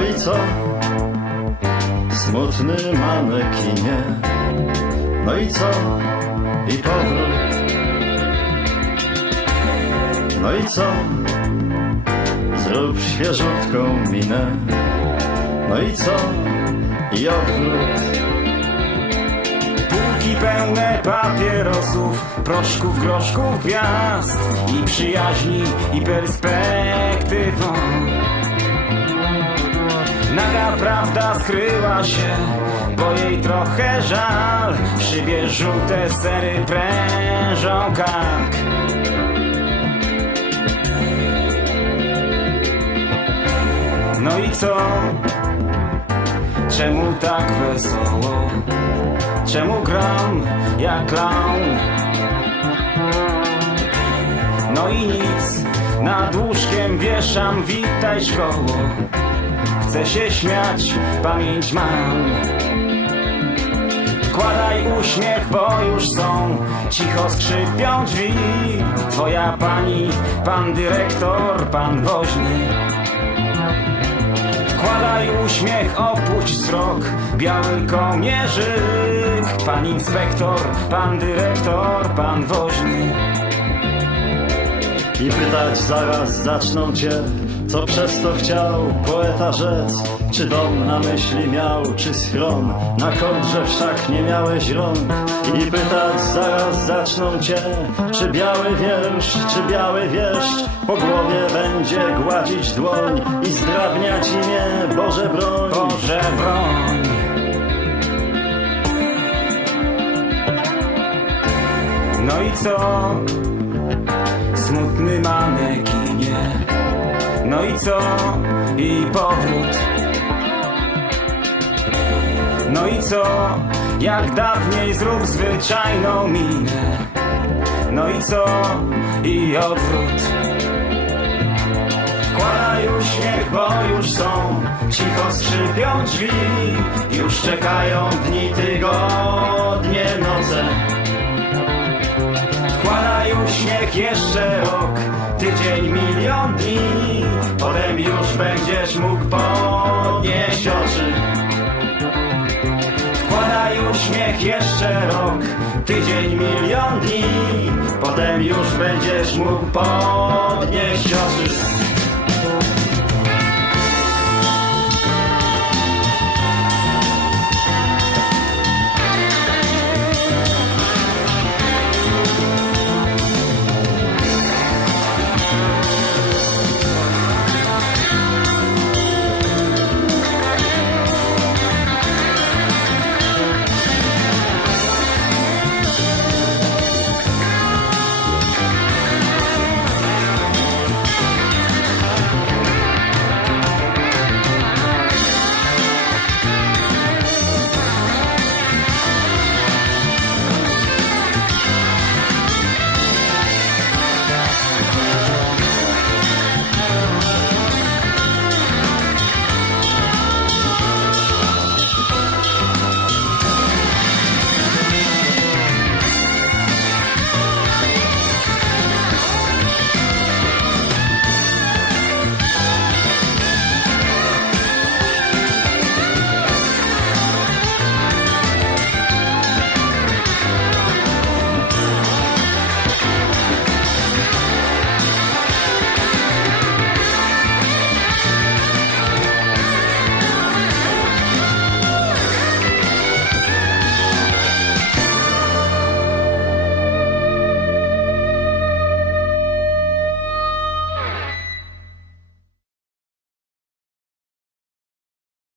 i co? Smutny manekinie. No i co? I powrót. No i co? Zrób świeżutką minę. No i co? I odwrót. Półki pełne papierosów, proszków, groszków, gwiazd i przyjaźni i perspektywą. Naga prawda skryła się, bo jej trochę żal. Szybie żółte sery prężą kark. No i co? Czemu tak wesoło? Czemu gram jak clown? No i nic, nad łóżkiem wieszam witaj szkoło. Chcę się śmiać, pamięć mam. Wkładaj uśmiech, bo już są. Cicho skrzypią drzwi. Twoja pani, pan dyrektor, pan woźny. Wkładaj uśmiech, opuść wzrok, biały kołnierzyk, pan inspektor, pan dyrektor, pan woźny. I pytać zaraz zaczną cię, co przez to chciał poeta rzec. Czy dom na myśli miał, czy schron, na kołdrze wszak nie miałeś rąk. I pytać zaraz zaczną cię, czy biały wiersz, czy biały wieszcz po głowie będzie gładzić dłoń i zdrabniać imię Boże broń. Boże broń. No i co? Smutny manekinie. No i co? I powrót. No i co? Jak dawniej zrób zwyczajną minę. No i co? I odwrót. Wkładaj uśmiech, bo już są Cicho skrzypią drzwi Już czekają dni, tygodnie, noce uśmiech jeszcze rok Tydzień, milion dni. Potem już będziesz mógł podnieść oczy. Wkładaj uśmiech jeszcze rok Tydzień, milion dni. Potem już będziesz mógł podnieść oczy